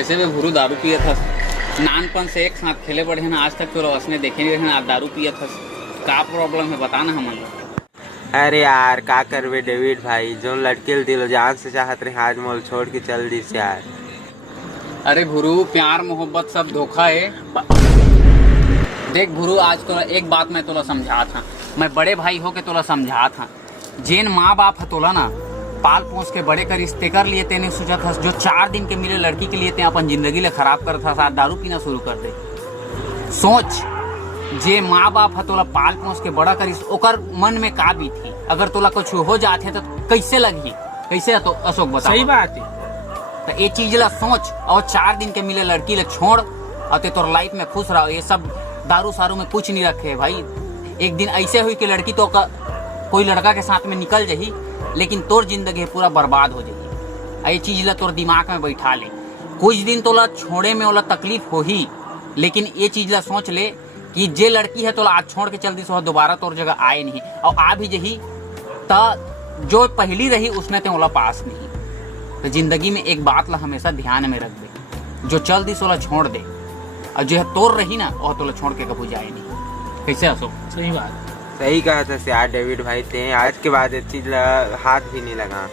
वैसे में भुरू दारू पिया था, नानपन से एक साथ खेले पड़े हैं ना, आज तक तो उसने देखे नहीं रहे, आप दारू पिया था, का प्रॉब्लम है बताना हम लोग। अरे यार का करबे डेविड भाई, जो लड़के दिल जान से चाहत रहे आज मोल छोड़ के चल दिस यार। अरे भुरू प्यार मोहब्बत सब धोखा है। देख भुरू, आज तो एक बात मैं तोला समझा था, मैं बड़े भाई हो के तोला समझा था, जेन माँ बाप है तोला ना पाल पोस के बड़े कर रिश्ते कर लिए, तेने सोचा था जो 4 दिन के मिले लड़की के लिए ते अपन जिंदगी ले खराब कर था, साथ दारू पीना शुरू कर दे। सोच, जे माँ बाप है तोला पाल पोस के बड़ा करिस, ओकर मन में का भी थी, अगर तोला कुछ हो जाते तो कैसे लगी, कैसे तो अशोक बता। सही बात है। तो ये चीज ला सोच, और 4 दिन के मिले लड़की ले छोड़ और ते तोर लाइफ में खुश रहो। ये सब दारू सारू में कुछ नहीं रखे भाई। एक दिन ऐसे हुई कि लड़की तो कोई लड़का के साथ में निकल जाही, लेकिन तोर जिंदगी पूरा बर्बाद हो जाही। ये चीज ला तोर दिमाग में बैठा ले, कुछ दिन तोला छोड़े में ओला तकलीफ हो ही, लेकिन ये चीज ला सोच ले कि जे लड़की है तोला आज छोड़ के चल दी सो दोबारा तोर जगह आए नहीं, और आ भी जही तो जो पहली रही उसने ते ओला पास नहीं। तो जिंदगी में एक बात ला हमेशा ध्यान में रख दे, जो चल दी सोला छोड़ दे, और जो है तोर रही ना और तोला छोड़ के कभी जाए नहीं। कैसे अशोक? सही बात। सही कहा था यार डेविड भाई, ते आज के बाद इस चीज हाथ भी नहीं लगा।